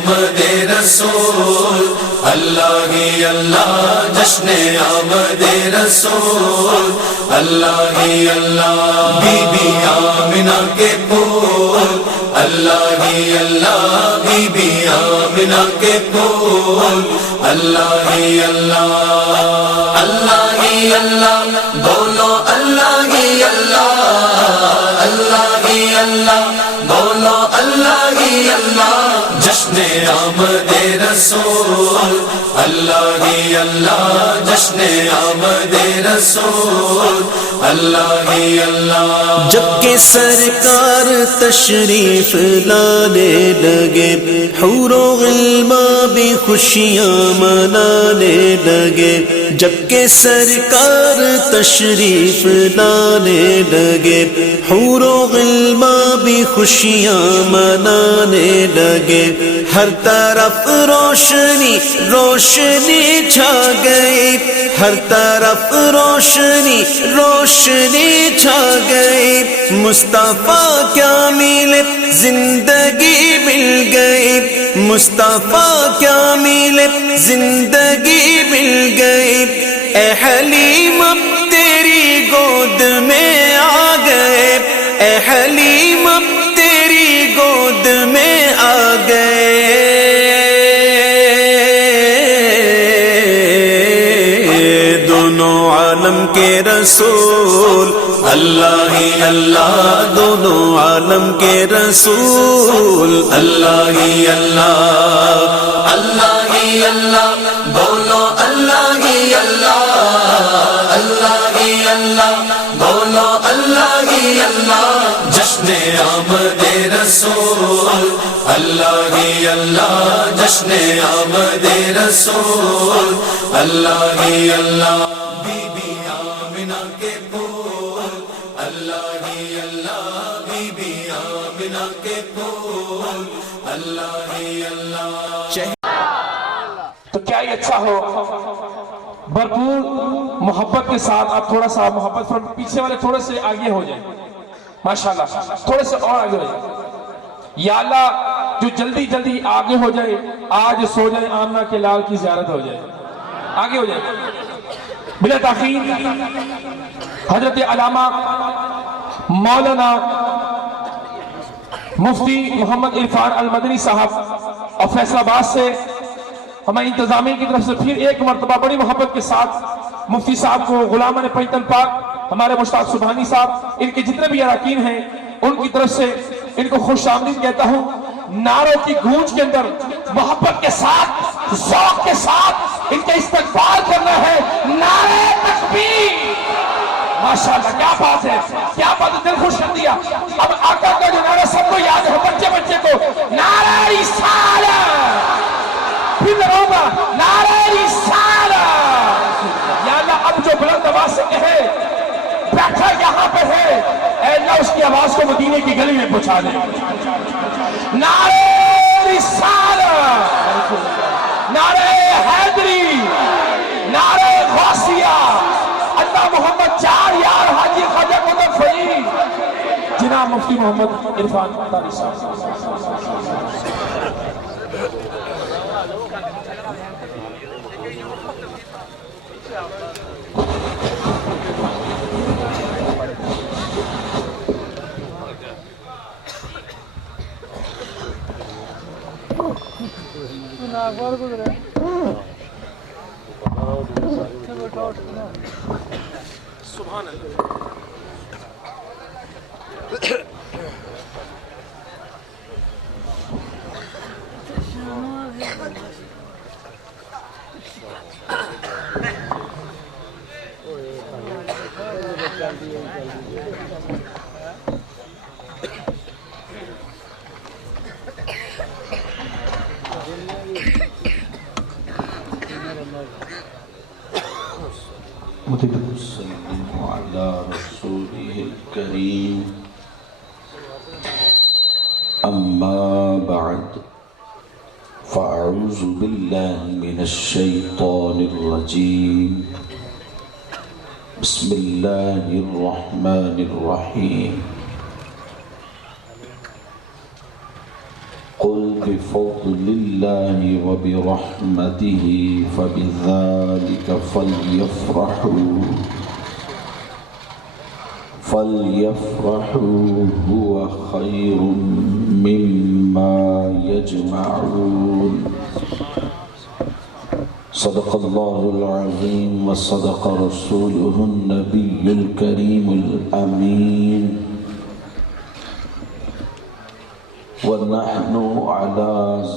آمد رسول، اللہ ہی اللہ جشن آمد رسول، اللہ ہی اللہ بی بی آمنہ کے پھول، اللہ ہی اللہ بی بی آمنہ کے پھول، اللہ ہی اللہ، اللہ ہی اللہ بولو اللہ ہی اللہ، اللہ ہی اللہ بولو اللہ ہی اللہ، جشن آمد رسول، اللہ ہی اللہ جشن آمد رسول، اللہ ہی اللہ۔ جب کہ سرکار تشریف لانے لگے، حور و غلمان بھی خوشیاں منانے لگے، جب کہ سرکار تشریف لانے لگے، حور و غلمان بھی خوشیاں منانے لگے، ہر طرف روشنی روشنی چھا گئی، ہر طرف روشنی روشنی چھا گئی، مصطفیٰ کیا ملے زندگی مل گئی، مصطفیٰ کیا ملے زندگی مل گئی، اے حلیم اب تیری گود میں آ گئے، اے حلیم اب تیری گود میں آ گئے، دونوں عالم کے رسول، اللہ ہی اللہ دونوں عالم کے رسول، اللہ ہی اللہ، اللہ ہی اللہ بولو اللہ ہی اللہ، اللہ ہی اللہ بولو اللہ ہی اللہ، جشن آمد رسول، اللہ ہی اللہ جشن آمد رسول، اللہ ہی اللہ بی بی آمنہ کے پھول، اللہ ہی اللہ بی بی آمنہ کے پھول، اللہ ہی اللہ۔ تو کیا یہ اچھا ہو بھرپور محبت کے ساتھ آپ تھوڑا سا محبت پیچھے والے تھوڑے سے آگے ہو جائیں، ماشاءاللہ تھوڑے سے اور آگے ہو جائیں، یا اللہ جو جلدی جلدی آگے ہو جائے، آج سو جائے آمنہ کے لال کی زیارت ہو جائے، آگے ہو جائے بلا تاخیر۔ حضرت علامہ مولانا مفتی محمد عرفان المدنی صاحب اور فیصل آباد سے ہمیں انتظامیہ کی طرف سے پھر ایک مرتبہ بڑی محبت کے ساتھ مفتی صاحب کو، غلامان پیتن پاک ہمارے مشتاق سبحانی صاحب، ان کے جتنے بھی اراکین ہیں ان کی طرف سے ان کو خوش آمدید کہتا ہوں۔ نعروں کی گونج کے اندر محبت کے ساتھ ذوق کے ساتھ ان کا استقبال کرنا ہے، نعرہ تکبیر، ماشاءاللہ کیا بات ہے، کیا بات ہے، دل خوش کر دیا۔ اب آقا کا جو نعرہ سب کو یاد ہے، بچے بچے کو، نعرہ رسالت، پھر رہوں گا نعرہ رسالت، یا اللہ اب جو بلند آواز سے کہے بیٹھا یہاں پہ ہے، اے اللہ اس کی آواز کو مدینے کی گلی میں پہنچا دے، نعرہ رسالت، نعرہ حیدری، نعرہ غوثیہ، اللہ محمد چار یار حاجی خواجہ قطب فرید جناب مفتی محمد عرفان تاری صاحب۔ سبحان اللہ۔ صلوا على رسوله الكريم أما بعد فأعوذ بالله من الشيطان الرجيم بسم الله الرحمن الرحيم قل بفضل الله وبرحمته فبذلك فليفرحوا هو خير مما يجمعون. صدق الله العظيم وصدق رسوله النبي الكريم الأمين. ونحن على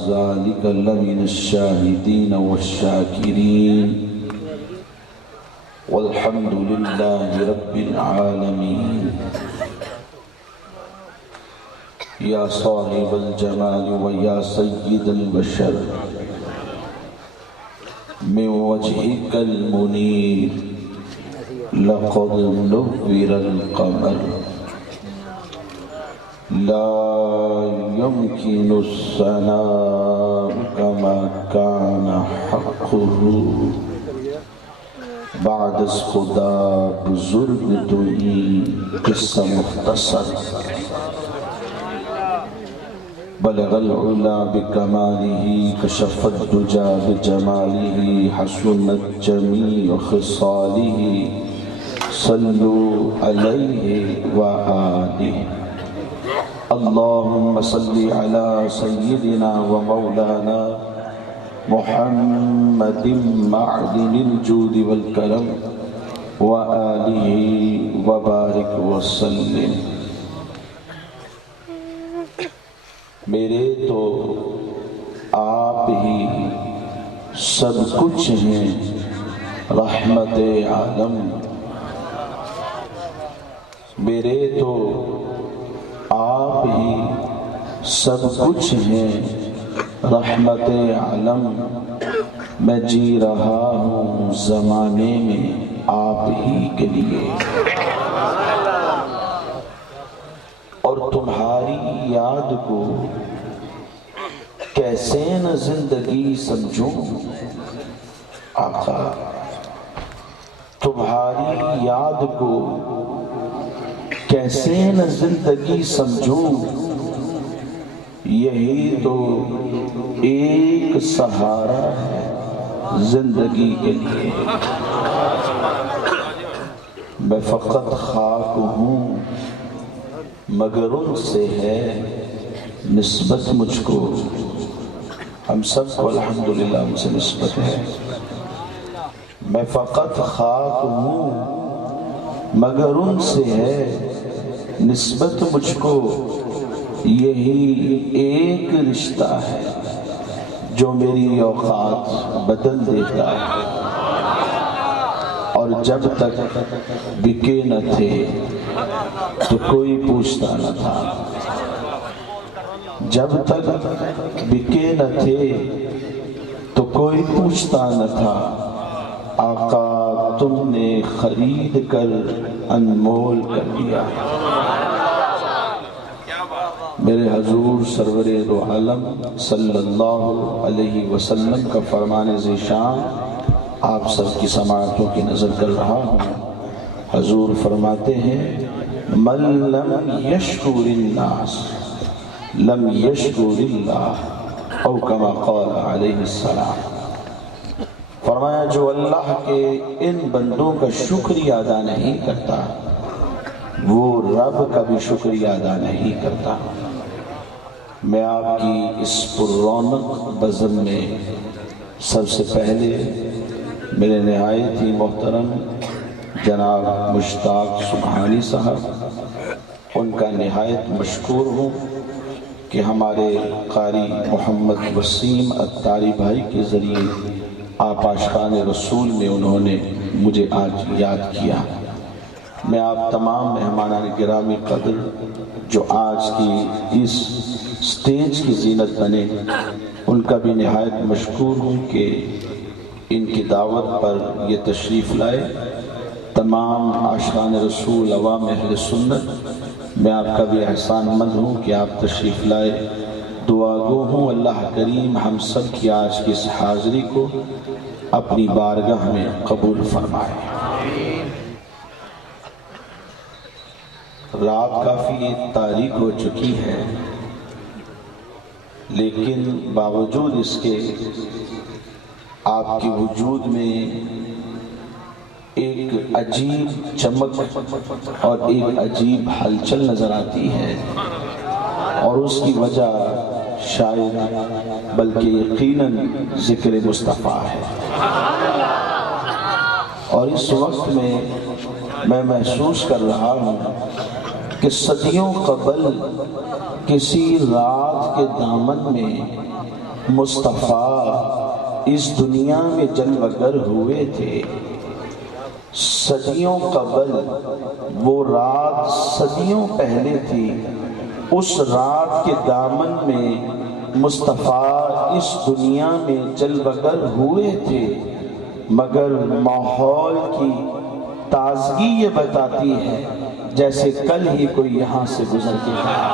ذلك لمن الشاهدين والشاكرين والحمد لله رب العالمين. يا صاحب الجمال ويا سيد البشر من وجهك المنير لقد نور القمر لا يمكن الثناء كما كان حقه. بعد از خدا بزرگ توئی قصہ مختصر. بلغ العلا بکمالہ کشف الدجا بجمالہ حسنت جمیع خصالہ صلو علیہ وآلہ. اللهم صل على سيدنا ومولانا محمد معدن الجود والكرم وآله وبارك وسلم. میرے تو آپ ہی سب کچھ ہیں رحمت عالم. میرے تو آپ ہی سب کچھ ہیں رحمت عالم. میں جی رہا ہوں زمانے میں آپ ہی کے لیے اور تمہاری یاد کو کیسے نہ زندگی سمجھوں. آقا تمہاری یاد کو کیسے نہ زندگی سمجھوں. یہی تو ایک سہارا ہے زندگی کے لیے. میں فقط خاک ہوں مگر ان سے ہے نسبت مجھ کو. ہم سب کو الحمدللہ ان سے نسبت ہے. میں فقط خاک ہوں مگر ان سے ہے نسبت مجھ کو. یہی ایک رشتہ ہے جو میری اوقات بدل دیتا ہے. اور جب تک بکے نہ تھے تو کوئی پوچھتا نہ تھا. جب تک بکے نہ تھے تو کوئی پوچھتا نہ تھا. آقا تم نے خرید کر انمول کر دیا. میرے حضور سرور دو عالم صلی اللہ علیہ وسلم کا فرمان ذیشان آپ سب کی سماعتوں کی نظر کر رہا ہوں. حضور فرماتے ہیں من لم یشکر الناس لم یشکر اللہ او کما قال علیہ السلام. فرمایا جو اللہ کے ان بندوں کا شکریہ ادا نہیں کرتا وہ رب کا بھی شکریہ ادا نہیں کرتا. میں آپ کی اس پررونق بزم میں سب سے پہلے میرے نہایت ہی محترم جناب مشتاق سبحانی صاحب ان کا نہایت مشکور ہوں کہ ہمارے قاری محمد وسیم اتاری بھائی کے ذریعے آپ عاشقان رسول میں انہوں نے مجھے آج یاد کیا. میں آپ تمام مہمانان گرامی قدر جو آج کی اس سٹیج کی زینت بنے ان کا بھی نہایت مشکور ہوں کہ ان کی دعوت پر یہ تشریف لائے. تمام عاشقان رسول عوام اہل سنت میں آپ کا بھی احسان مند ہوں کہ آپ تشریف لائے. دعا گو ہوں اللہ کریم ہم سب کی آج کی اس حاضری کو اپنی بارگاہ میں قبول فرمائے. رات کافی تاریک ہو چکی ہے لیکن باوجود اس کے آپ کے وجود میں ایک عجیب چمک اور ایک عجیب ہلچل نظر آتی ہے، اور اس کی وجہ شاید بلکہ یقیناً ذکر مصطفیٰ ہے۔ اور اس وقت میں محسوس کر رہا ہوں کہ صدیوں قبل کسی رات کے دامن میں مصطفیٰ اس دنیا میں جلوہ گر ہوئے تھے۔ صدیوں قبل وہ رات صدیوں پہلے تھی، اس رات کے دامن میں مصطفیٰ اس دنیا میں جلوہ گر ہوئے تھے، مگر ماحول کی تازگی یہ بتاتی ہے جیسے کل ہی کوئی یہاں سے گزر کے گیا۔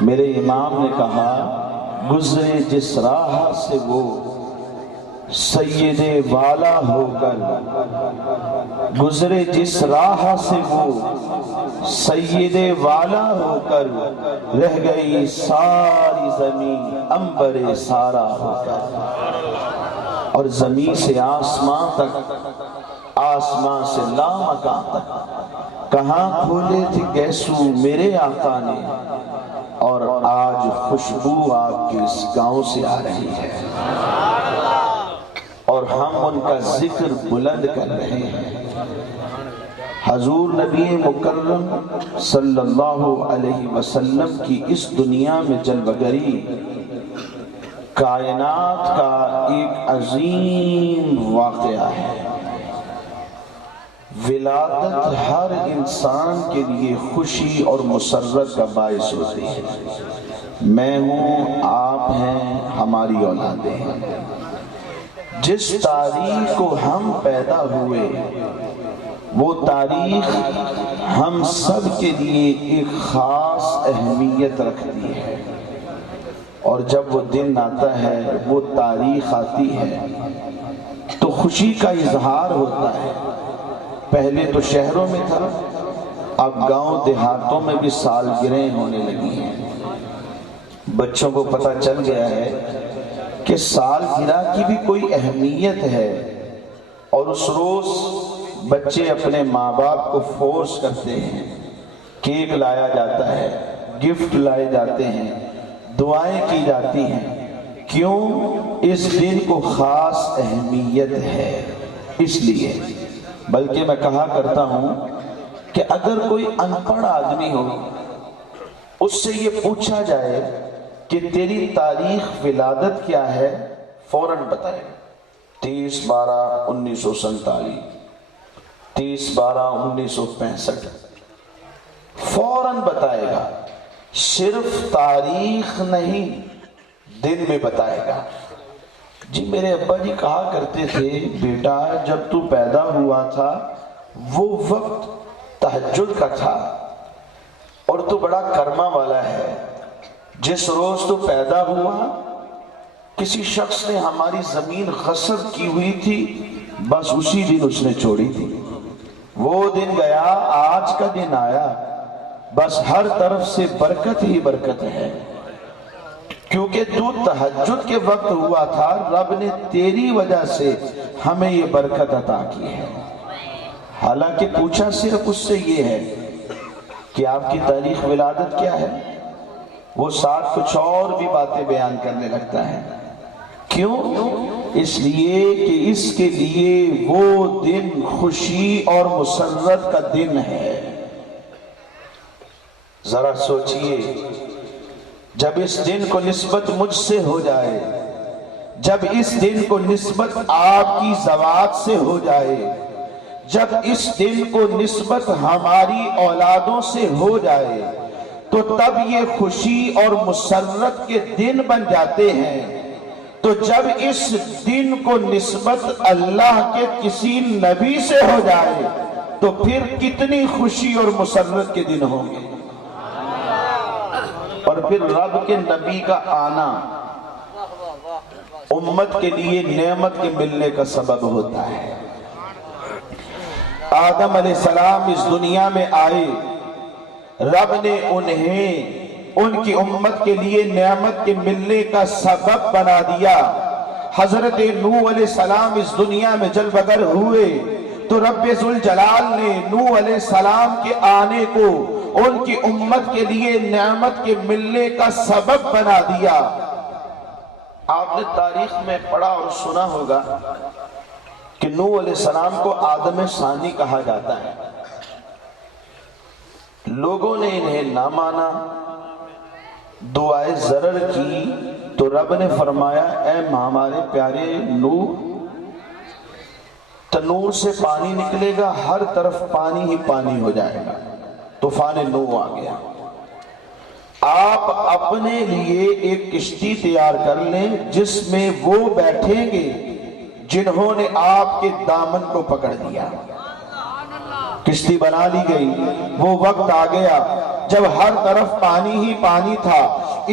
میرے امام نے کہا گزرے جس راہ سے وہ سید والا ہو کر، گزرے جس راہ سے وہ سید والا ہو کر، رہ گئی ساری زمین عنبر سارا ہو کر۔ اور زمین سے آسمان تک، آسمان سے لامکان تک کہاں کھولے تھے گیسو میرے آقا نے، اور آج خوشبو آپ کے اس گاؤں سے آ رہی ہے، اور ہم ان کا ذکر بلند کر رہے ہیں۔ حضور نبی مکرم صلی اللہ علیہ وسلم کی اس دنیا میں جلوہ گری کائنات کا ایک عظیم واقعہ ہے۔ ولادت ہر انسان کے لیے خوشی اور مسرت کا باعث ہوتی ہے۔ میں ہوں، آپ ہیں، ہماری اولادیں ہیں۔ جس تاریخ کو ہم پیدا ہوئے وہ تاریخ ہم سب کے لیے ایک خاص اہمیت رکھتی ہے، اور جب وہ دن آتا ہے، وہ تاریخ آتی ہے تو خوشی کا اظہار ہوتا ہے۔ پہلے تو شہروں میں تھا، اب گاؤں دیہاتوں میں بھی سالگرہیں ہونے لگی ہیں۔ بچوں کو پتہ چل گیا ہے کہ سالگرہ کی بھی کوئی اہمیت ہے، اور اس روز بچے اپنے ماں باپ کو فورس کرتے ہیں، کیک لایا جاتا ہے، گفٹ لائے جاتے ہیں، دعائیں کی جاتی ہیں۔ کیوں؟ اس دن کو خاص اہمیت ہے اس لیے۔ بلکہ میں کہا کرتا ہوں کہ اگر کوئی ان پڑھ آدمی ہو، اس سے یہ پوچھا جائے کہ تیری تاریخ ولادت کیا ہے، فوراً بتائے 30/12/1947، 30/12/1965، فوراً بتائے گا۔ صرف تاریخ نہیں، دن میں بتائے گا۔ جی میرے ابا جی کہا کرتے تھے، بیٹا جب تو پیدا ہوا تھا وہ وقت تہجد کا تھا، اور تو بڑا کرما والا ہے۔ جس روز تو پیدا ہوا کسی شخص نے ہماری زمین غصب کی ہوئی تھی، بس اسی دن اس نے چھوڑی تھی۔ وہ دن گیا، آج کا دن آیا، بس ہر طرف سے برکت ہی برکت ہے، کیونکہ تو تہجد کے وقت ہوا تھا، رب نے تیری وجہ سے ہمیں یہ برکت عطا کی ہے۔ حالانکہ پوچھا صرف اس سے یہ ہے کہ آپ کی تاریخ ولادت کیا ہے، وہ ساتھ کچھ اور بھی باتیں بیان کرنے لگتا ہے۔ کیوں؟ اس لیے کہ اس کے لیے وہ دن خوشی اور مسرت کا دن ہے۔ ذرا سوچئے، جب اس دن کو نسبت مجھ سے ہو جائے، جب اس دن کو نسبت آپ کی ذوات سے ہو جائے، جب اس دن کو نسبت ہماری اولادوں سے ہو جائے، تو تب یہ خوشی اور مسرت کے دن بن جاتے ہیں۔ تو جب اس دن کو نسبت اللہ کے کسی نبی سے ہو جائے تو پھر کتنی خوشی اور مسرت کے دن ہوں گے۔ اور پھر رب کے نبی کا آنا، امت کے لیے نعمت کے ملنے کا سبب ہوتا ہے۔ آدم علیہ السلام اس دنیا میں آئے، رب نے انہیں ان کی امت کے لیے نعمت کے ملنے کا سبب بنا دیا۔ حضرت نوح علیہ السلام اس دنیا میں جل بگر ہوئے تو رب ذوالجلال نے نوح علیہ السلام کے آنے کو ان کی امت کے لیے نعمت کے ملنے کا سبب بنا دیا۔ آپ نے تاریخ میں پڑھا اور سنا ہوگا کہ نوح علیہ السلام کو آدم ثانی کہا جاتا ہے۔ لوگوں نے انہیں نہ مانا، دعائے ضرر کی تو رب نے فرمایا اے ہمارے پیارے نوح، تنور سے پانی نکلے گا، ہر طرف پانی ہی پانی ہو جائے گا۔ طوفان نوح آ گیا۔ آپ اپنے لیے ایک کشتی تیار کر لیں جس میں وہ بیٹھیں گے جنہوں نے آپ کے دامن کو پکڑ لیا۔ کشتی بنا لی گئی۔ وہ وقت آ گیا جب ہر طرف پانی ہی پانی تھا،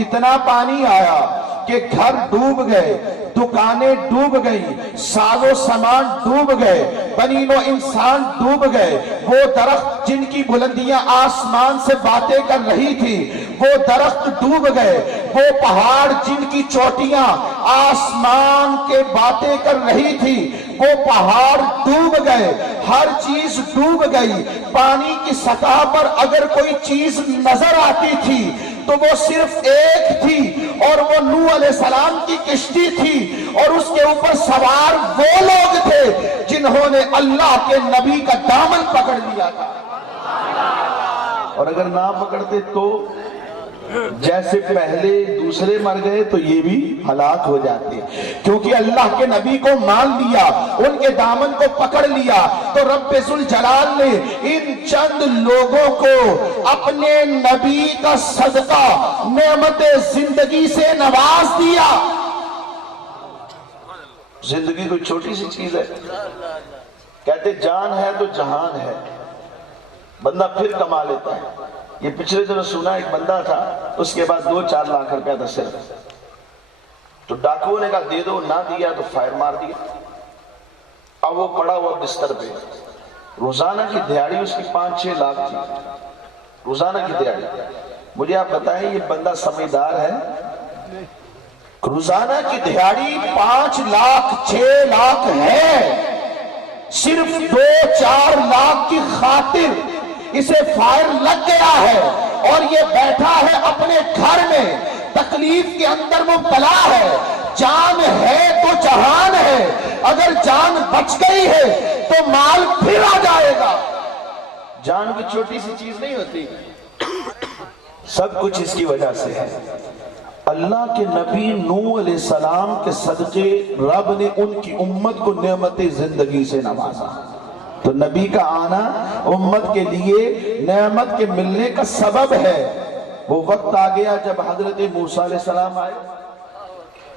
اتنا پانی آیا کہ گھر ڈوب گئے، دکانیں ڈوب گئی، ساز و سامان ڈوب گئے، بنی نوع انسان ڈوب گئے۔ وہ درخت جن کی بلندیاں آسمان سے باتیں کر رہی تھی وہ درخت ڈوب گئے، وہ پہاڑ جن کی چوٹیاں آسمان کے باتیں کر رہی تھی وہ پہاڑ ڈوب گئے، ہر چیز ڈوب گئی۔ پانی کی سطح پر اگر کوئی چیز نظر آتی تھی تو وہ صرف ایک تھی اور وہ نوح علیہ السلام کی کشتی تھی، اور اس کے اوپر سوار وہ لوگ تھے جنہوں نے اللہ کے نبی کا دامن پکڑ لیا تھا۔ اور اگر نہ پکڑتے تو جیسے پہلے دوسرے مر گئے تو یہ بھی ہلاک ہو جاتے، کیونکہ اللہ کے نبی کو مان لیا، ان کے دامن کو پکڑ لیا تو رب ذوالجلال نے ان چند لوگوں کو اپنے نبی کا صدقہ نعمت زندگی سے نواز دیا۔ زندگی کوئی چھوٹی سی چیز ہے، کہتے جان ہے تو جہان ہے، بندہ پھر کما لیتا ہے۔ یہ پچھلے دنوں سنا ایک بندہ تھا، اس کے بعد 2-4 لاکھ روپیہ تھا صرف، تو ڈاکوؤں نے کہا دے دو، نہ دیا تو فائر مار دیا۔ اب وہ پڑا ہوا بستر پہ، روزانہ کی دیہاڑی اس کی 5-6 لاکھ تھی، روزانہ کی دیہاڑی۔ مجھے آپ بتائیں یہ بندہ سمجھدار ہے؟ روزانہ کی دیہاڑی 5 لاکھ 6 لاکھ ہے، صرف 2-4 لاکھ کی خاطر اسے فائر لگ گیا ہے اور یہ بیٹھا ہے اپنے گھر میں، تکلیف کے اندر مبتلا ہے۔ جان ہے تو جہان ہے، اگر جان بچ گئی ہے تو مال پھر آ جائے گا۔ جان کی چھوٹی سی چیز نہیں ہوتی، سب کچھ اس کی وجہ سے ہے۔ اللہ کے نبی نوح علیہ السلام کے صدقے رب نے ان کی امت کو نعمت زندگی سے نوازا۔ تو نبی کا آنا امت کے لیے نعمت کے ملنے کا سبب ہے۔ وہ وقت آ گیا جب حضرت موسیٰ علیہ السلام آئے،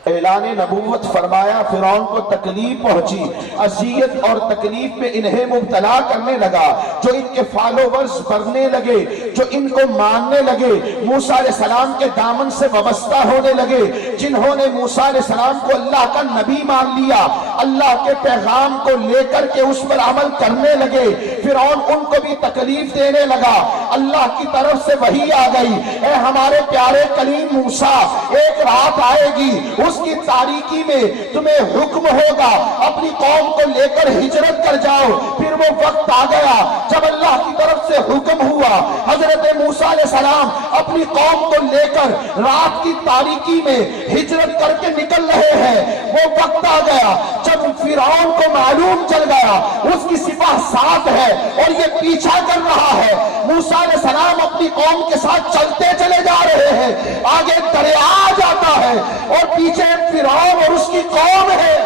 اعلان نبوت فرمایا، فرعون کو تکلیف پہنچی، اذیت اور تکلیف میں انہیں مبتلا کرنے لگا، جو ان کے فالوورز بڑھنے لگے، جو ان کو ماننے لگے، موسیٰ علیہ السلام کے دامن سے وابستہ ہونے لگے، جنہوں نے موسیٰ علیہ السلام کو اللہ کا نبی مان لیا، اللہ کے پیغام کو لے کر کے اس پر عمل کرنے لگے، فرعون ان کو بھی تکلیف دینے لگا۔ اللہ کی طرف سے وحی آ گئی، اے ہمارے پیارے کلیم موسیٰ، ایک رات آئے گی، اس کی تاریکی میں تمہیں حکم ہوگا اپنی قوم کو لے کر ہجرت کر جاؤ۔ پھر وہ وقت آ گیا جب اللہ کی طرف سے حکم ہوا، حضرت موسیٰ علیہ السلام اپنی قوم کو لے کر رات کی تاریکی میں ہجرت کر کے نکل رہے ہیں۔ وہ وقت آ گیا جب فرعون کو معلوم چل گیا اس کی سپاہ ساتھ ہے اور یہ پیچھا کر رہا ہے۔ موسیٰ علیہ السلام اپنی قوم کے ساتھ چلتے چلے جا رہے ہیں، آگے دریا جاتا ہے اور پیچھے فرعون اور اس کی قوم ہے۔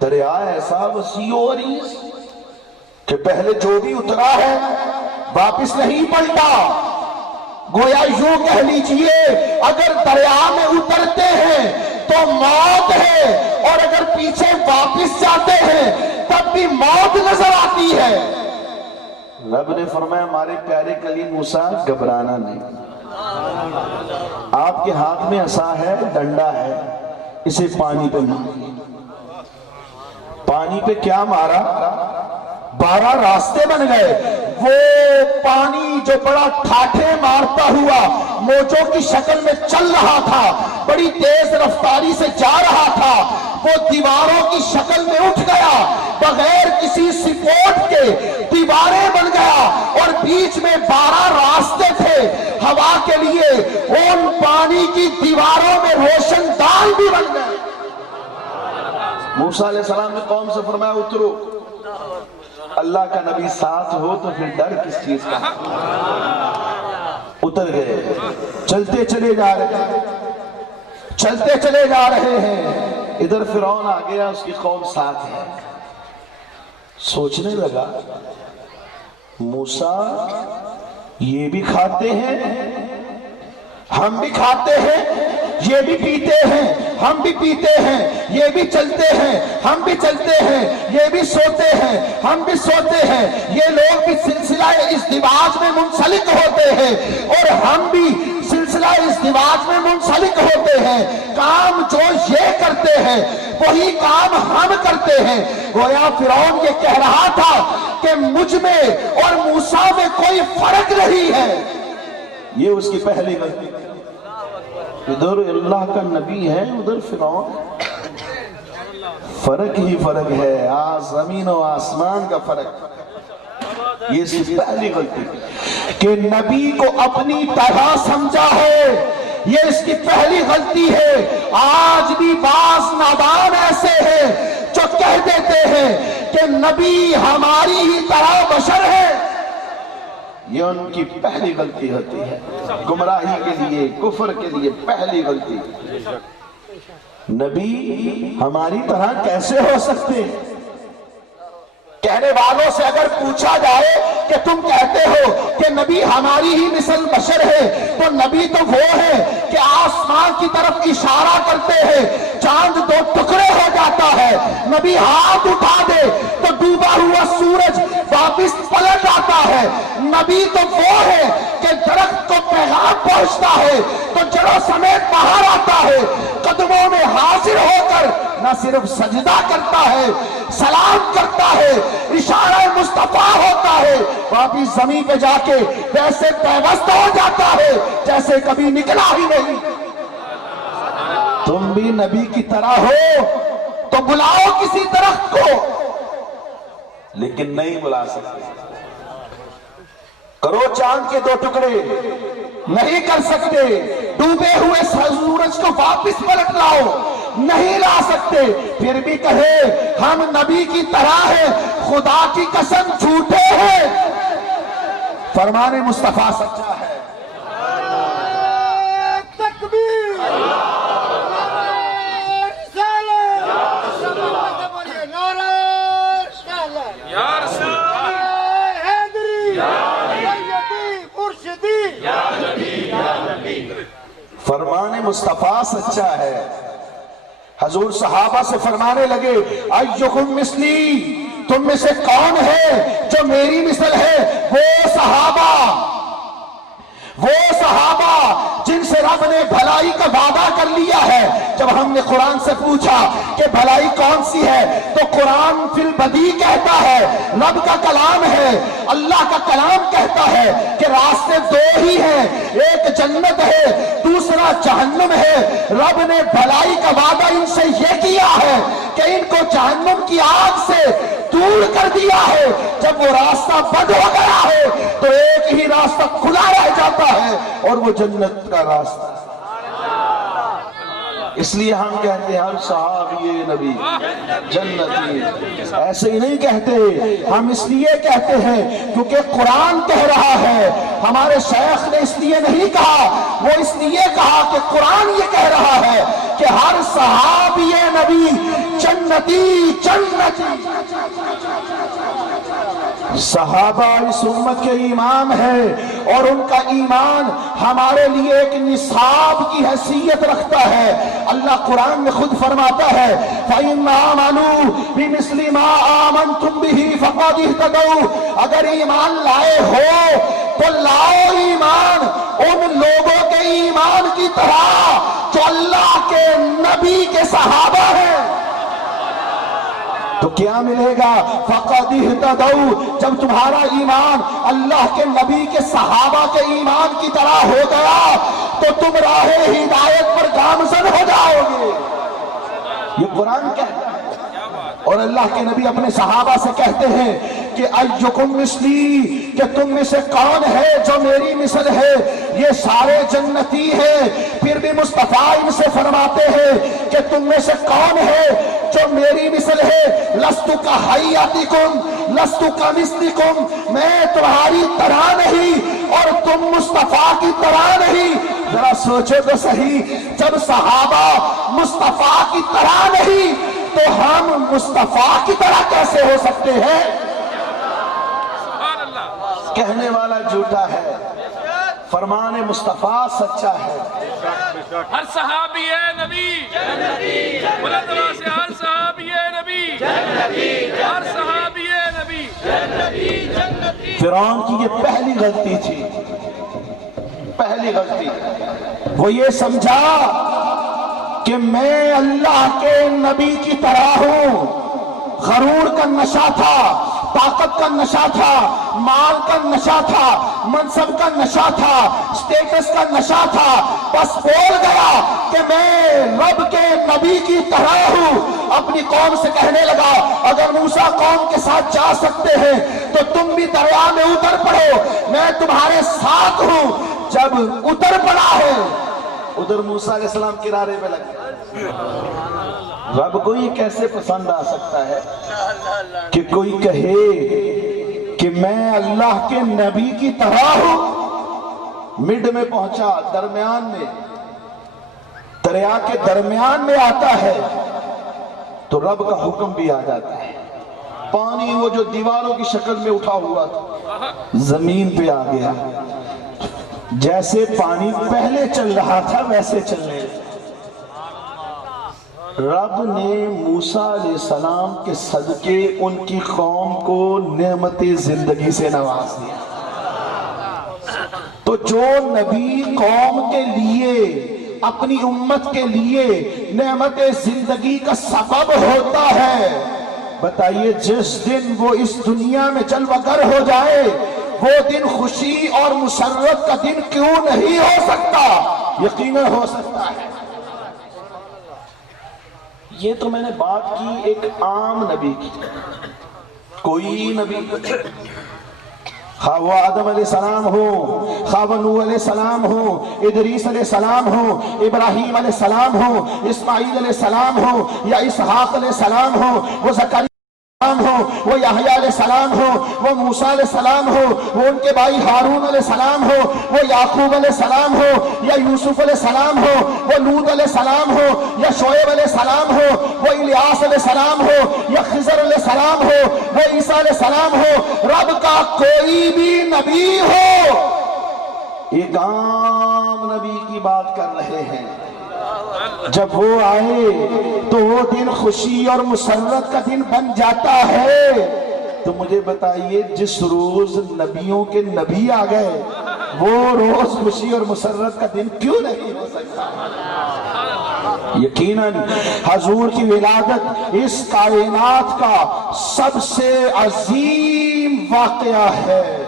دریا ایسا وسیع و عریض کہ پہلے جو بھی اترا ہے واپس نہیں پلٹا۔ گویا یوں کہہ لیجئے اگر دریا میں اترتے ہیں تو موت ہے، اور اگر پیچھے واپس جاتے ہیں تب بھی موت نظر آتی ہے۔ رب نے فرمایا ہمارے پیارے کلیم موسیٰ گھبرانا نہیں، آپ کے ہاتھ میں عصا ہے، ڈنڈا ہے، اسے پانی پہ مارا۔ پانی پہ کیا مارا؟ 12 راستے بن گئے۔ وہ پانی جو بڑا ٹھاٹھے مارتا ہوا موجوں کی شکل میں چل رہا تھا، بڑی تیز رفتاری سے جا رہا تھا، وہ دیواروں کی شکل میں اٹھ گیا، بغیر کسی سپورٹ کے دیواریں بن گیا، اور بیچ میں 12 راستے تھے ہوا کے لیے، ان پانی کی دیواروں میں روشن دان بھی بن گئے۔ موسیٰ علیہ السلام نے قوم سے فرمایا اترو، اللہ کا نبی ساتھ ہو تو پھر ڈر کس چیز کا؟ اتر گئے، چلتے چلے جا رہے ہیں، چلتے چلے جا رہے ہیں۔ ادھر فرعون آ گیا، اس کی قوم ساتھ ہے۔ سوچنے لگا موسیٰ یہ بھی کھاتے ہیں، ہم بھی کھاتے ہیں، یہ بھی پیتے ہیں، ہم بھی پیتے ہیں، یہ بھی چلتے ہیں، ہم بھی چلتے ہیں، یہ بھی سوتے ہیں، ہم بھی سوتے ہیں، یہ لوگ بھی سلسلہ ازدواج میں منسلک ہوتے ہیں اور ہم بھی سلسلہ ازدواج میں منسلک ہوتے ہیں۔ کام جو یہ کرتے ہیں وہی کام ہم کرتے ہیں۔ گویا فرعون یہ کہہ رہا تھا کہ مجھ میں اور موسیٰ میں کوئی فرق نہیں ہے۔ یہ اس کی پہلی غلطی۔ ادھر اللہ کا نبی ہے، ادھر فرعون، فرق ہی فرق ہے، زمین و آسمان کا فرق۔ یہ اس کی پہلی غلطی کہ نبی کو اپنی طرح سمجھا ہے، یہ اس کی پہلی غلطی ہے۔ آج بھی بعض نادان ایسے ہیں جو کہہ دیتے ہیں کہ نبی ہماری ہی طرح بشر ہے۔ یہ ان کی پہلی غلطی ہوتی ہے، گمراہی کے لیے، کفر کے لیے پہلی غلطی۔ نبی ہماری طرح کیسے ہو سکتے؟ کہنے والوں سے اگر پوچھا جائے کہ تم کہتے ہو کہ نبی ہماری ہی مثل بشر ہے، تو نبی تو وہ ہے کہ آسمان کی طرف اشارہ کرتے ہیں، چاند 2 ٹکڑے ہو جاتا ہے، نبی ہاتھ اٹھا دے تو ڈوبا ہوا سورج واپس پلٹ آتا ہے۔ نبی تو وہ ہے کہ درخت کو پیغام پہنچتا ہے تو جڑوں سمیت باہر آتا ہے، قدموں میں حاضر ہو کر نہ صرف سجدہ کرتا ہے، سلام کرتا ہے، اشارہ مصطفیٰ ہوتا ہے، واپس زمین پہ جا کے ویسے پیوست ہو جاتا ہے جیسے کبھی نکلا ہی نہیں۔ تم بھی نبی کی طرح ہو تو بلاؤ کسی درخت کو، لیکن نہیں بلا سکتے۔ کرو چاند کے 2 ٹکڑے، نہیں کر سکتے۔ ڈوبے ہوئے سورج کو واپس پلٹ لاؤ، نہیں لا سکتے۔ پھر بھی کہے ہم نبی کی طرح ہیں، خدا کی قسم جھوٹے ہیں۔ فرمان مصطفیٰ سچا ہے۔ فرمان مصطفیٰ سچا ہے۔ حضور صحابہ سے فرمانے لگے ایکم مثلی، تم میں سے کون ہے جو میری مثل ہے؟ وہ صحابہ جن سے رب نے بھلائی کا وعدہ کر لیا ہے۔ جب ہم نے قرآن سے پوچھا کہ بھلائی کون سی ہے تو قرآن فی البدیع کہتا ہے، رب کا کلام ہے، اللہ کا کلام کہتا ہے کہ راستے 2 ہی ہیں، ایک جنت ہے، دوسرا جہنم ہے۔ رب نے بھلائی کا وعدہ ان سے یہ کیا ہے کہ ان کو جہنم کی آگ سے دور کر دیا ہے۔ جب وہ راستہ بند ہو گیا ہے تو ایک ہی راستہ کھلا رہ جاتا ہے اور وہ جنت کا راستہ۔ اس لیے ہم کہتے ہیں ہر صحابی نبی جنتی، ایسے ہی نہیں کہتے، ہم اس لیے کہتے ہیں کیونکہ قرآن کہہ رہا ہے۔ ہمارے شیخ نے اس لیے نہیں کہا، وہ اس لیے کہا کہ قرآن یہ کہہ رہا ہے کہ ہر صحابی نبی جنتی جنتی۔ صحابہ اس امت کے ایمان ہے اور ان کا ایمان ہمارے لیے ایک نصاب کی حیثیت رکھتا ہے۔ اللہ قرآن میں خود فرماتا ہے فَإِنْ آمَنُوا بِمِثْلِ مَا آمَنْتُمْ بِهِ فَقَدِ اهْتَدَوْا، اگر ایمان لائے ہو تو لاؤ ایمان ان لوگوں کے ایمان کی طرح جو اللہ کے نبی کے صحابہ ہیں تو کیا ملے گا؟ فَقَدْ اهْتَدَوْا، جب تمہارا ایمان اللہ کے نبی کے صحابہ کے ایمان کی طرح ہو گیا تو تم راہ ہدایت پر گامزن ہو جاؤ گے۔ یہ قرآن کہتا ہے، اور اللہ کے نبی اپنے صحابہ سے کہتے ہیں کہ ایکم مثلی، کہ تم میں سے کون ہے جو میری مثل ہے؟ یہ سارے جنتی ہیں۔ پھر بھی مصطفیٰ ان سے فرماتے ہیں کہ تم میں سے کون ہے جو میری مثل ہے؟ لستُ کہیاتکم لستُ کمثلکم، میں تمہاری طرح نہیں اور تم مصطفیٰ کی طرح نہیں۔ ذرا سوچو تو صحیح، جب صحابہ مصطفیٰ کی طرح نہیں تو ہم مصطفیٰ کی طرح کیسے ہو سکتے ہیں؟ کہنے والا جھوٹا ہے، فرمان مصطفیٰ سچا ہے۔ ہر صحابی نبی، بلند آواز سے ہر صحابی نبی، ہر صحابی نبی، فرعون کی یہ پہلی غلطی تھی، پہلی غلطی وہ یہ سمجھا کہ میں اللہ کے نبی کی طرح ہوں۔ غرور کا نشہ تھا، طاقت کا نشہ تھا، مال کا نشہ تھا، منصب کا نشہ تھا، سٹیٹس کا نشہ تھا، بس بول گیا کہ میں رب کے نبی کی طرح ہوں۔ اپنی قوم سے کہنے لگا اگر موسیٰ قوم کے ساتھ جا سکتے ہیں تو تم بھی دریا میں اتر پڑو، میں تمہارے ساتھ ہوں۔ جب اتر پڑا ہے ادھر موسیٰ علیہ السلام کنارے پہ لگ گئے۔ رب کو یہ کیسے پسند آ سکتا ہے کہ کوئی کہے کہ میں اللہ کے نبی کی طرح ہوں؟ مڈ میں پہنچا، درمیان میں، دریا کے درمیان میں آتا ہے تو رب کا حکم بھی آ جاتا ہے۔ پانی وہ جو دیواروں کی شکل میں اٹھا ہوا تھا زمین پہ آ گیا، جیسے پانی پہلے چل رہا تھا ویسے چلنے لگا۔ رب نے موسیٰ علیہ السلام کے صدقے ان کی قوم کو نعمت زندگی سے نواز دیا۔ تو جو نبی قوم کے لیے، اپنی امت کے لیے نعمت زندگی کا سبب ہوتا ہے، بتائیے جس دن وہ اس دنیا میں جلوہ گر ہو جائے وہ دن خوشی اور مسرت کا دن کیوں نہیں ہو سکتا؟ یقیناً ہو سکتا ہے۔ یہ تو میں نے بات کی ایک عام نبی کی، کوئی نبی، خواہ وہ آدم علیہ السلام ہو، خواہ وہ نوح علیہ السلام ہو، ادریس علیہ السلام ہو، ابراہیم علیہ السلام ہو، اسماعیل علیہ السلام ہو، یا اسحاق علیہ السلام ہو، وہ زکریا ہو، وہ یحییٰ علیہ السلام ہو، وہ موسیٰ علیہ السلام ہو، وہ ان کے بھائی ہارون علیہ السلام ہو، وہ یعقوب علیہ السلام ہو، یا یوسف علیہ السلام ہو، وہ لوط علیہ السلام ہو، یا شعیب علیہ السلام ہو، وہ الیاس علیہ السلام ہو، یا خضر علیہ السلام ہو، وہ عیسیٰ علیہ السلام ہو، رب کا کوئی بھی نبی ہو، ایک عام نبی کی بات کر رہے ہیں۔ جب وہ آئے تو وہ دن خوشی اور مسرت کا دن بن جاتا ہے۔ تو مجھے بتائیے جس روز نبیوں کے نبی آ گئے وہ روز خوشی اور مسرت کا دن کیوں نہیں ہو سکتا؟ یقیناً حضور کی ولادت اس کائنات کا سب سے عظیم واقعہ ہے،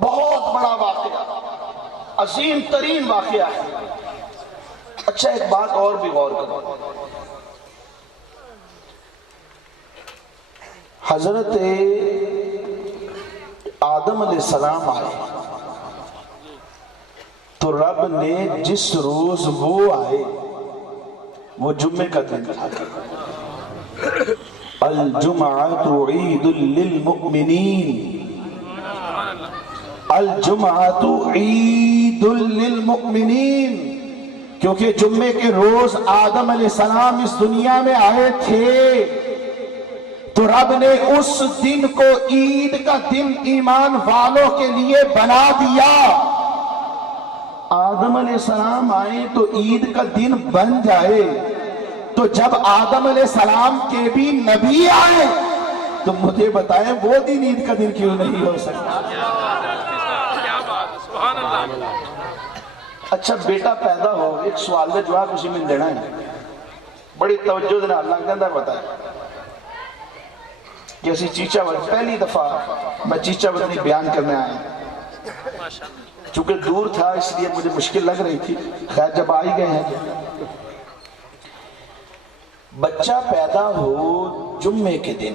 بہت بڑا واقعہ، عظیم ترین واقعہ ہے۔ اچھا ایک بات اور بھی غور کرو، حضرت آدم علیہ السلام آئے تو رب نے جس روز وہ آئے وہ جمعے کا دن تھا۔ الجمعۃ عید للمؤمنین، الجمعۃ عید للمؤمنین، کیونکہ جمعے کے روز آدم علیہ السلام اس دنیا میں آئے تھے تو رب نے اس دن کو عید کا دن ایمان والوں کے لیے بنا دیا۔ آدم علیہ السلام آئے تو عید کا دن بن جائے، تو جب آدم علیہ السلام کے بھی نبی آئے تو مجھے بتائیں وہ دن عید کا دن کیوں نہیں ہو سکتا؟ اچھا بیٹا پیدا ہو، ایک سوال کا جواب اسی میں دینا ہے، بڑی توجہ دینا اللہ کے اندر بتا ہے کہ اسی چیچا وطنی پہلی دفعہ میں چیچا وطنی بیان کرنے آیا، چونکہ دور تھا اس لیے مجھے مشکل لگ رہی تھی، خیر جب آئی گئے ہیں۔ بچہ پیدا ہو جمعے کے دن،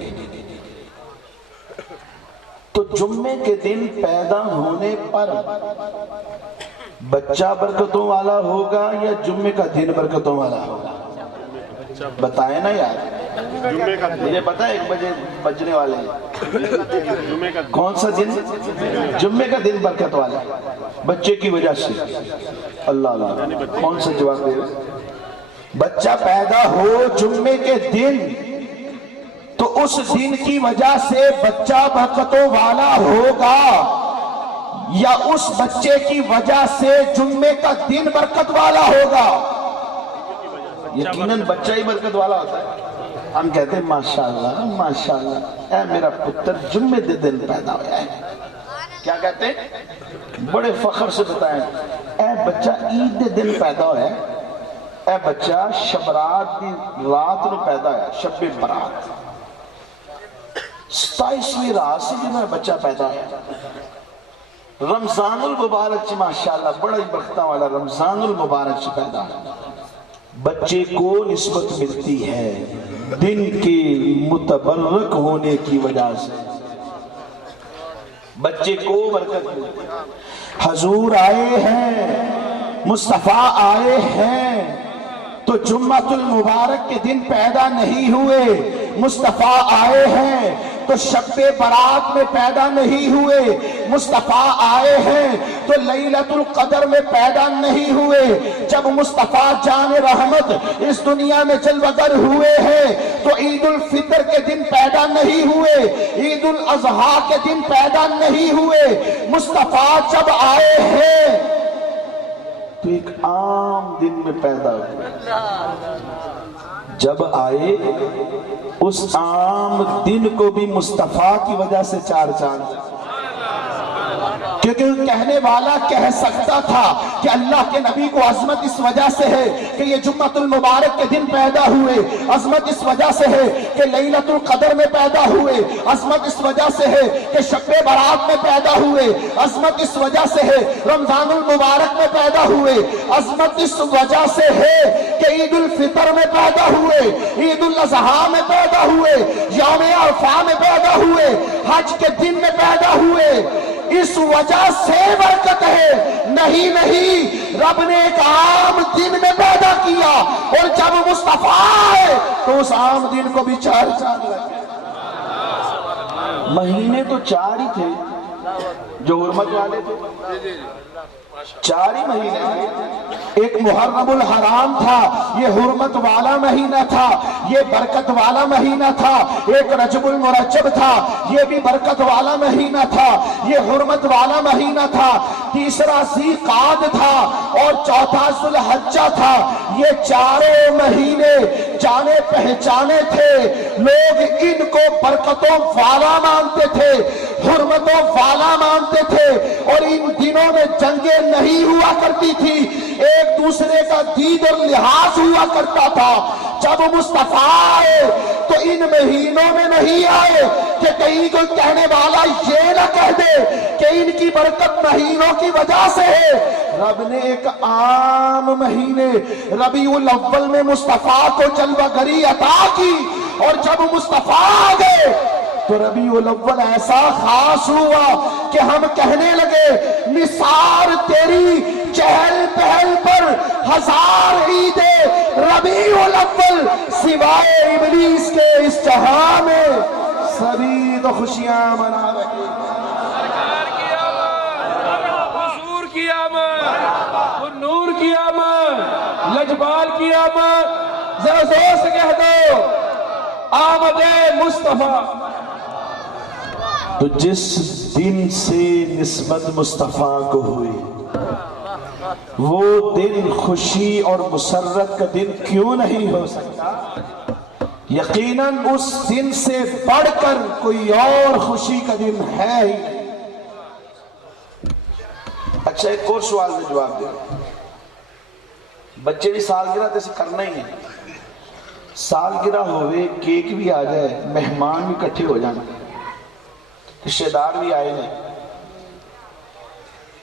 تو جمعے کے دن پیدا ہونے پر بچہ برکتوں والا ہوگا یا جمعے کا دن برکتوں والا ہوگا؟ بتائیں نا یار، مجھے پتا ہے 1 بجے بجنے والے ہیں، کون سا دن؟ جمعے کا دن برکت والا بچے کی وجہ سے۔ اللہ اللہ، کون سا جواب دے رہے؟ بچہ پیدا ہو جمعے کے دن تو اس دن کی وجہ سے بچہ برکتوں والا ہوگا یا اس بچے کی وجہ سے جمعے کا دن برکت والا ہوگا؟ یقیناً بچہ ہی برکت والا ہوتا ہے۔ ہم کہتے ہیں ماشاءاللہ ماشاءاللہ، اے میرا پتر جمعے دے دن پیدا ہویا ہے۔ کیا کہتے ہیں؟ بڑے فخر سے بتائیں، اے بچہ عید دے دن پیدا ہویا ہے، اے بچہ شبرات دی رات نو پیدا ہویا، شب برات 27ویں رات سے جو میرا بچہ پیدا ہویا، رمضان المبارک چی ماشاءاللہ بڑا ہی برکتہ والا رمضان المبارک چی پیدا ہویا۔ بچے کو نسبت ملتی ہے دن کے متبرک ہونے کی وجہ سے، بچے کو برکت ملتی ہے۔ حضور آئے ہیں، مصطفیٰ آئے ہیں تو جمعۃ المبارک کے دن پیدا نہیں ہوئے، مصطفیٰ آئے ہیں تو شب برات میں پیدا نہیں ہوئے، مصطفیٰ آئے ہیں تو لیلۃ القدر میں پیدا نہیں ہوئے۔ جب مصطفیٰ جان رحمت اس دنیا میں جلوگر ہوئے ہیں تو عید الفطر کے دن پیدا نہیں ہوئے، عید الاضحیٰ کے دن پیدا نہیں ہوئے۔ مصطفیٰ جب آئے ہیں تو ایک عام دن میں پیدا ہوئے، جب آئے اس عام دن کو بھی مصطفیٰ کی وجہ سے 4 چاند، کیونکہ کہنے والا کہہ سکتا تھا کہ اللہ کے نبی کو عظمت اس وجہ سے ہے کہ یہ جمعۃ المبارک کے دن پیدا ہوئے، عظمت اس وجہ سے ہے کہ لیلۃ القدر میں پیدا ہوئے، عظمت اس وجہ سے ہے کہ شب برات میں پیدا ہوئے، عظمت اس وجہ سے ہے رمضان المبارک میں پیدا ہوئے، عظمت اس وجہ سے ہے کہ عید الفطر میں پیدا ہوئے، عید الاضحیٰ میں پیدا ہوئے، یوم عرفہ میں پیدا ہوئے، حج کے دن میں پیدا ہوئے۔ اس وجہ سے برکت ہے، نہیں رب نے ایک عام دن میں پیدا کیا، اور جب مصطفیٰ آئے تو اس عام دن کو بھی 4 چاند لگے۔ مہینے تو 4 ہی تھے جو حرمت والے تھے، 4 ہی مہینے تھے۔ ایک محرم الحرام تھا، یہ حرمت والا مہینہ تھا، یہ برکت والا مہینہ تھا۔ ایک رجب المرجب تھا، یہ بھی برکت والا مہینہ تھا، یہ حرمت والا مہینہ تھا۔ تیسرا ذی قعد تھا اور چوتھا ذو الحجہ تھا۔ یہ 4 مہینے جانے پہچانے تھے، لوگ ان کو برکتوں والا مانتے تھے، حرمتوں والا مانتے تھے، اور ان دنوں میں جنگیں نہیں ہوا کرتی تھی، ایک دوسرے کا دید اور لحاظ ہوا کرتا تھا۔ جب مصطفیٰ آئے تو ان مہینوں میں نہیں آئے کہ کہیں کوئی کہنے والا یہ نہ کہہ دے کہ ان کی برکت مہینوں کی وجہ سے ہے۔ رب نے ایک عام مہینے ربیع الاول میں مصطفیٰ کو جلوہ گری عطا کی، اور جب مصطفیٰ آ گئے تو ربیع الاول ایسا خاص ہوا کہ ہم کہنے لگے نثار تیری چہل پہل پر 1000 عیدیں ربیع الاول سوائے ابلیس کے اس جہاں میں سبھی تو خوشیاں منا رہے۔ سرکار کی آمد، حضور کی آمد، نور کی آمد، لجبال کی آمد، ذرا زور سے کہہ دو آمد مصطفیٰ۔ تو جس دن سے نسبت مصطفیٰ کو ہوئی وہ دن خوشی اور مسرت کا دن کیوں نہیں ہو سکتا؟ یقیناً اس دن سے بڑھ کر کوئی اور خوشی کا دن ہے ہی نہیں۔ اچھا ایک اور سوال میں جواب دے، بچے بھی سالگرہ تے کرنا ہی ہے. سالگرہ ہوئے کیک بھی آ جائے, مہمان بھی کٹھے ہو جائیں, رشتہ دار بھی آئے ہیں,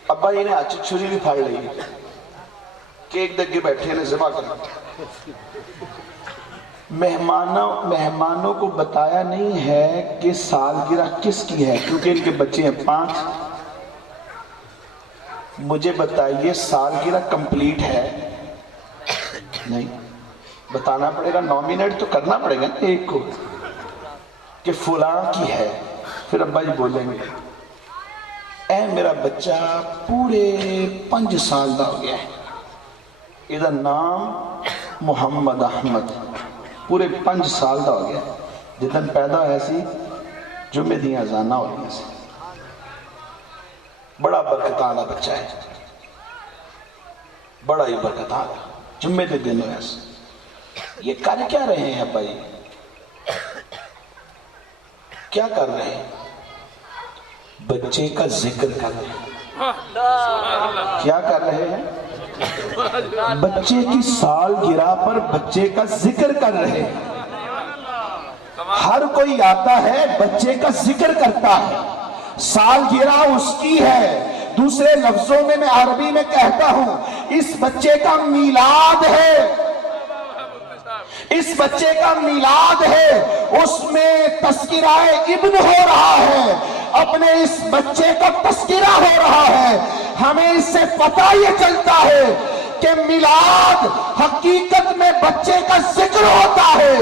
ابا جی نے اچھی چھری بھی پھاڑ لی, کیک دے کے بیٹھے ہیں ذبح کرنا. مہمانوں کو بتایا نہیں ہے کہ سالگرہ کس کی ہے, کیونکہ ان کے بچے ہیں 5. مجھے بتائیے سالگرہ کمپلیٹ ہے نہیں, بتانا پڑے گا, نومینیٹ تو کرنا پڑے گا ایک کو کہ فلاں کی ہے. پھر ابا جی بولیں گے اے میرا بچہ پورے 5 سال دا ہو گیا ہے, ادھر نام محمد احمد, پورے 5 سال دا ہو گیا, جتن پیدا ہے سی جمعے دیا ازانہ ہو گیا سی, بڑا برکتانا بچہ ہے, بڑا ہی برکتانا, جمعے دے دن ہویا سی. یہ کر کیا رہے ہیں ابا جی, کیا کر رہے ہیں؟ بچے کا ذکر کر رہے ہیں. کیا کر رہے ہیں؟ بچے کی سالگرہ پر بچے کا ذکر کر رہے ہیں. ہر کوئی آتا ہے بچے کا ذکر کرتا ہے, سالگرہ اس کی ہے. دوسرے لفظوں میں عربی میں کہتا ہوں اس بچے کا میلاد ہے, اس بچے کا میلاد ہے, اس میں تذکرہ ابن ہو رہا ہے, اپنے اس بچے کا تذکرہ ہو رہا ہے. ہمیں اس سے پتہ یہ چلتا ہے کہ میلاد حقیقت میں بچے کا ذکر ہوتا ہے,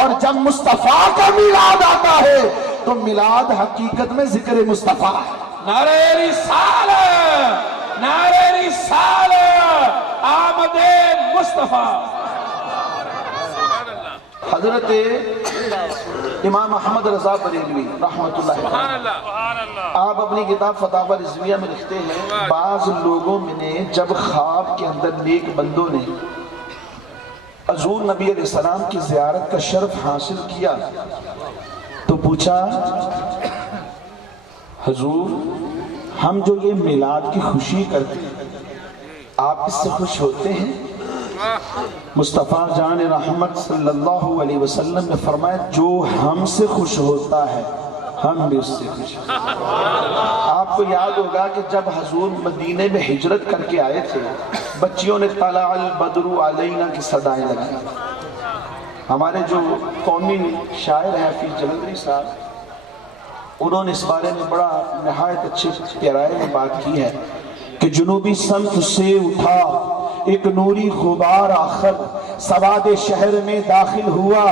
اور جب مصطفیٰ کا میلاد آتا ہے تو میلاد حقیقت میں ذکر مصطفیٰ ہے. نعرہ رسالت, نعرہ رسالت, آمد مصطفیٰ. حضرت امام احمد رضا بریلوی رحمت اللہ علیہ, آپ اپنی کتاب فتاوی رضویہ میں لکھتے ہیں بعض لوگوں میں نے جب خواب کے اندر نیک بندوں نے حضور نبی علیہ السلام کی زیارت کا شرف حاصل کیا تو پوچھا حضور ہم جو یہ میلاد کی خوشی کرتے ہیں آپ اس سے خوش ہوتے ہیں؟ مصطفیٰ جان رحمت صلی اللہ علیہ وسلم نے فرمایا جو ہم سے خوش ہوتا ہے ہم بھی اس سے خوش ہیں. آپ کو یاد ہوگا کہ جب حضور مدینے میں ہجرت کر کے آئے تھے بچیوں نے طلع البدر علینا کی صدائیں لگائی. ہمارے جو قومی شاعر ہیں حفیظ جلندری صاحب, انہوں نے اس بارے میں بڑا نہایت اچھے پیرائے میں بات کی ہے کہ جنوبی سمت سے اٹھا ایک نوری غبار آخر, سواد شہر میں داخل ہوا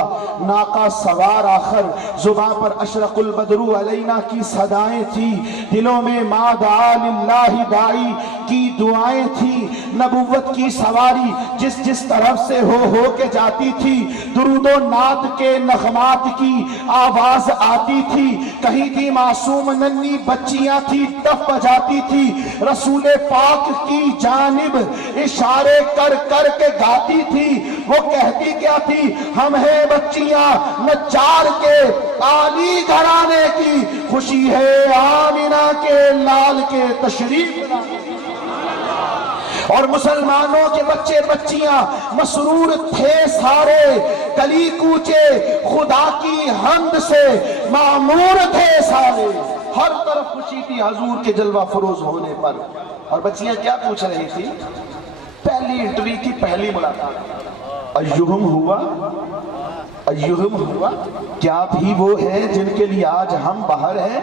ناقہ سوار آخر, زباں پر اشرق البدر علینا کی صدائیں تھی, دلوں میں ما دعا للہ داعی کی دعائیں تھی, نبوت کی سواری جس جس طرف سے ہو کے جاتی تھی, درود و نعت کے نغمات کی آواز آتی تھی, کہیں کی معصوم ننھی بچیاں تھی ٹپ بجاتی تھی, رسول پاک کی جانب اشارے کر کر کے گاتی تھی. وہ کہتی کیا تھی؟ ہم ہیں بچیاں نجار کے عالی گھرانے کی, خوشی ہے آمینہ کے لال کے تشریف. اور مسلمانوں کے بچے بچیاں مسرور تھے سارے, گلی کوچے خدا کی حمد سے معمور تھے سارے, ہر طرف خوشی تھی حضور کے جلوہ فروز ہونے پر. اور بچیاں کیا پوچھ رہی تھی؟ پہلی انٹرویو کی پہلی ملاقات, ایہم ہوا ایہم ہوا, کیا آپ ہی وہ ہیں جن کے لیے آج ہم باہر ہیں,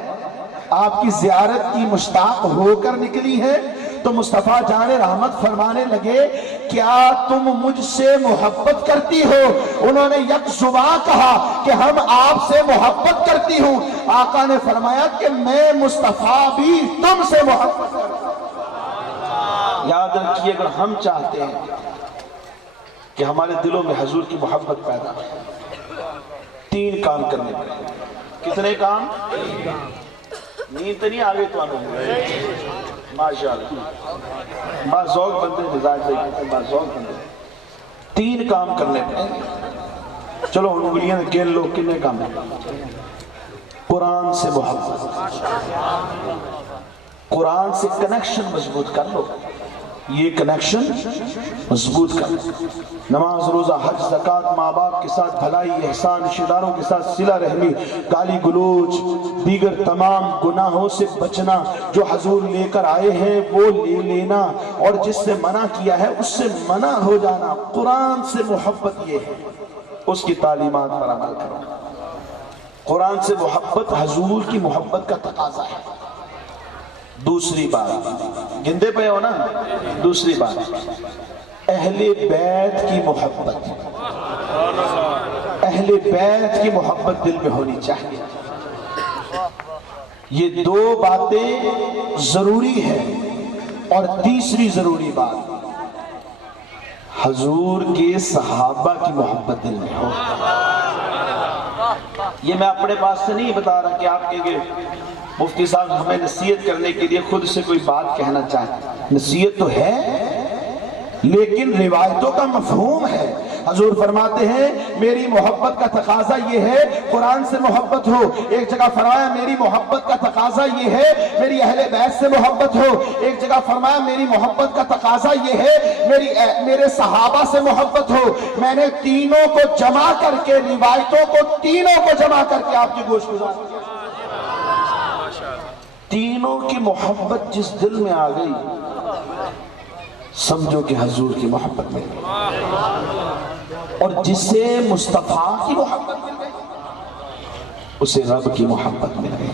آپ کی زیارت کی مشتاق ہو کر نکلی ہیں. تو مصطفیٰ جان رحمت فرمانے لگے کیا تم مجھ سے محبت کرتی ہو؟ انہوں نے یک زباں کہا کہ ہم آپ سے محبت کرتی ہوں. آقا نے فرمایا کہ میں مصطفیٰ بھی تم سے محبت کرتا ہوں. یاد رکھیے اگر ہم چاہتے ہیں کہ ہمارے دلوں میں حضور کی محبت پیدا ہو 3 کام کرنے پڑیں. کتنے کام؟ نیند تو نہیں آگے تو آنا ماشاءاللہ با ذوق بندے مزاج دیکھتے با ذوق بندے. 3 کام کرنے پڑیں. چلو انگلیاں گن لو کتنے کام ہیں. قرآن سے محبت, قرآن سے کنیکشن مضبوط کر لو, یہ کنیکشن مضبوط کر، نماز روزہ حج زکوٰۃ، ماں باپ کے ساتھ بھلائی احسان، رشتہ داروں کے ساتھ صلہ رحمی، گالی گلوچ، دیگر تمام گناہوں سے بچنا، جو حضور لے کر آئے ہیں وہ لے لینا، اور جس سے منع کیا ہے اس سے منع ہو جانا۔ قرآن سے محبت یہ ہے، اس کی تعلیمات پر عمل کرو۔ قرآن سے محبت حضور کی محبت کا تقاضا ہے۔ دوسری بات، گندے پہ ہو نا، دوسری بات اہل بیت کی محبت، اہل بیت کی محبت دل میں ہونی چاہیے۔ یہ دو باتیں ضروری ہیں، اور تیسری ضروری بات حضور کے صحابہ کی محبت دل میں ہو۔ یہ میں اپنے پاس سے نہیں بتا رہا کہ آپ کے مفتی صاحب ہمیں نصیحت کرنے کے لیے خود سے کوئی بات کہنا چاہتے، نصیحت تو ہے لیکن روایتوں کا مفہوم ہے۔ حضور فرماتے ہیں میری محبت کا تقاضا یہ ہے قرآن سے محبت ہو، ایک جگہ فرمایا میری محبت کا تقاضا یہ ہے میری اہل بیت سے محبت ہو، ایک جگہ فرمایا میری محبت کا تقاضا یہ ہے میرے صحابہ سے محبت ہو۔ میں نے تینوں کو جمع کر کے، روایتوں کو تینوں کو جمع کر کے آپ کی گوش گزار کیا۔ تینوں کی محبت جس دل میں آ گئی سمجھو کہ حضور کی محبت مل گئی، اور جسے مصطفیٰ کی محبت مل گئی اسے رب کی محبت مل گئی،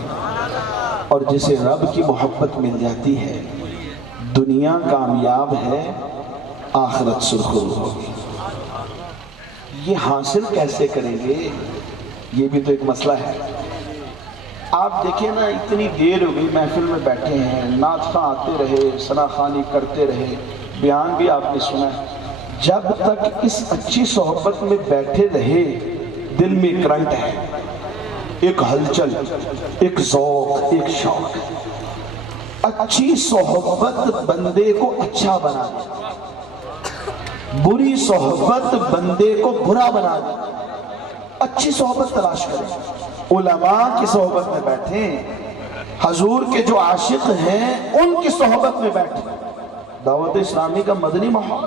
اور جسے رب کی محبت مل جاتی ہے دنیا کامیاب ہے، آخرت سرخرو ہوگی۔ یہ حاصل کیسے کریں گے یہ بھی تو ایک مسئلہ ہے۔ آپ دیکھیں نا، اتنی دیر ہو گئی محفل میں بیٹھے ہیں، نعت خواں آتے رہے، ثنا خوانی کرتے رہے، بیان بھی آپ نے سنا ہے، جب تک اس اچھی صحبت میں بیٹھے رہے دل میں کرنٹ ہے، ایک ہلچل، ایک ذوق، ایک شوق۔ اچھی صحبت بندے کو اچھا بنا دے، بری صحبت بندے کو برا بنا دے۔ اچھی صحبت تلاش کریں، علماء کی صحبت میں بیٹھیں، حضور کے جو عاشق ہیں ان کی صحبت میں بیٹھیں۔ دعوت اسلامی کا مدنی ماحول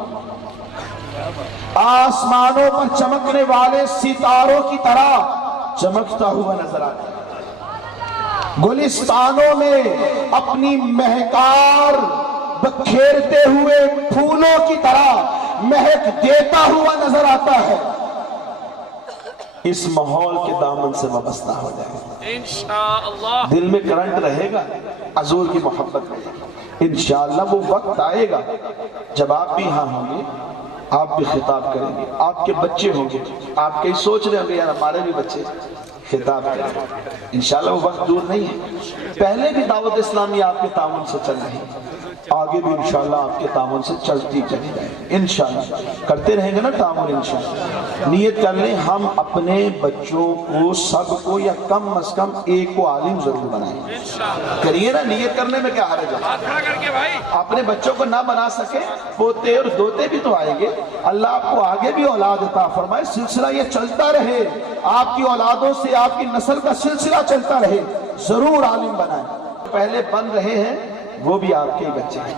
آسمانوں پر چمکنے والے ستاروں کی طرح چمکتا ہوا نظر آتا ہے، گلستانوں میں اپنی مہکار بکھیرتے ہوئے پھولوں کی طرح مہک دیتا ہوا نظر آتا ہے۔ اس ماحول کے دامن سے وابستہ ہو جائے، انشاءاللہ دل میں کرنٹ رہے گا حضور کی محبت میں۔ انشاءاللہ وہ وقت آئے گا جب آپ بھی ہاں ہوں گے، آپ بھی خطاب کریں گے، آپ کے بچے ہوں گے، آپ کئی سوچ رہے ہوں گے یار ہمارے بھی بچے خطاب کریں گے۔ انشاءاللہ وہ وقت دور نہیں ہے۔ پہلے بھی دعوت اسلامی آپ کے تعاون سے چل رہی ہے، آگے بھی انشاءاللہ آپ کے تعاون سے چلتی چلی جائے، انشاءاللہ کرتے رہیں گے نا تعاون۔ انشاءاللہ نیت کر لیں ہم اپنے بچوں کو سب کو یا کم از کم ایک کو عالم ضرور بنائیں، کریے نا، نیت کرنے میں کیا حرج ہے۔ اپنے بچوں کو نہ بنا سکے پوتے اور دوتے بھی تو آئیں گے، اللہ آپ کو آگے بھی اولاد عطا فرمائے، سلسلہ یہ چلتا رہے، آپ کی اولادوں سے آپ کی نسل کا سلسلہ چلتا رہے، ضرور عالم بنائیں۔ پہلے بن رہے ہیں وہ بھی آپ کے ہی بچے ہیں،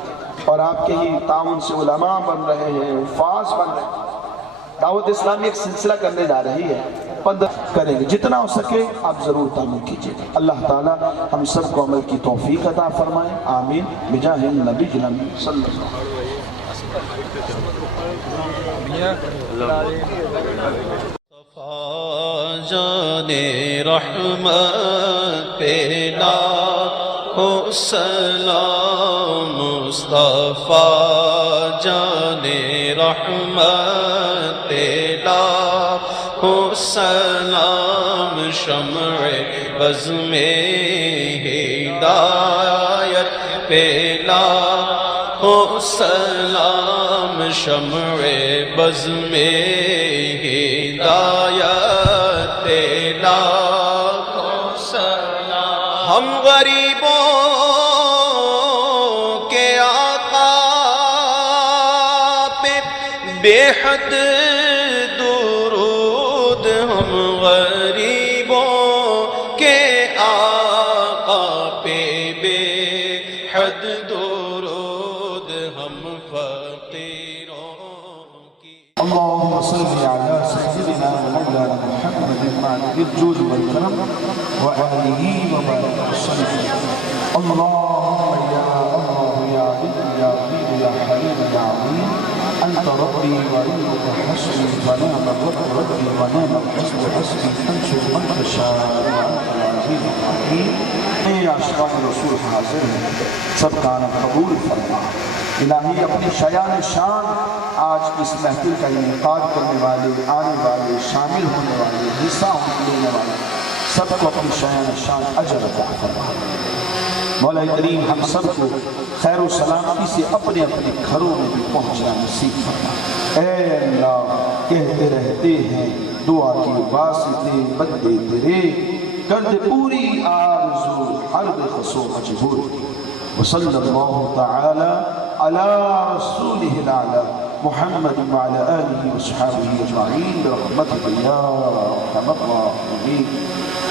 اور آپ کے ہی تعاون سے علماء بن رہے ہیں، حفاظ بن رہے ہیں۔ دعوت اسلامی ایک سلسلہ کرنے جا رہی ہے، کریں گے جتنا ہو سکے آپ ضرور تعاون کیجیے گا۔ اللہ تعالیٰ ہم سب کو عمل کی توفیق عطا فرمائے، آمین بجاہ النبی جنبی صلی اللہ علیہ وسلم۔ جان رحمت پیلا ہو سلام مصطفیٰ جان رحمت پیلا ہو سلام شمع بز میں ہدایت پیلا ہو سلام شمع بز میں ہدایت پیلا ہو سلام۔ ہم غریبوں کے آقا پہ بے حد درود، ہم غریبوں کے آقا پہ بے حد درود، ہم اللهم صل على سيدنا ومولانا محمد معدن الجود والكرم وآله وبارك وسلم. اللهم يا الله يا عزيز يا رقيب يا حليم يا عظيم أنت ربي وربك حسبي ونعم الرب ربي ونعم الحسب حسبي تنصر من تشاء وأنت العزيز الحكيم. اے عاشقان رسول حاضر ہیں، سب کا نام قبول فرما. الہی اپنی شیان شان آج اس محفل کا انعقاد کرنے والے، آنے والے، شامل ہونے والے، حصہ لینے والے سب کو اپنی شیان شان اجر عطا فرما. مولا کریم ہم سب کو خیر و سلامتی سے اپنے اپنے گھروں میں بھی پہنچنا نصیب فرما. اے اللہ کہتے رہتے ہیں دعا کی واسطے بندے تیرے کر دے پوری آرزو ہر بے خسو مجبور. وصلی اللہ تعالی علی رسولہ الاعلی محمد وعلی آلہ وصحابہ اجمعین برحمتک یا ارحم الراحمین.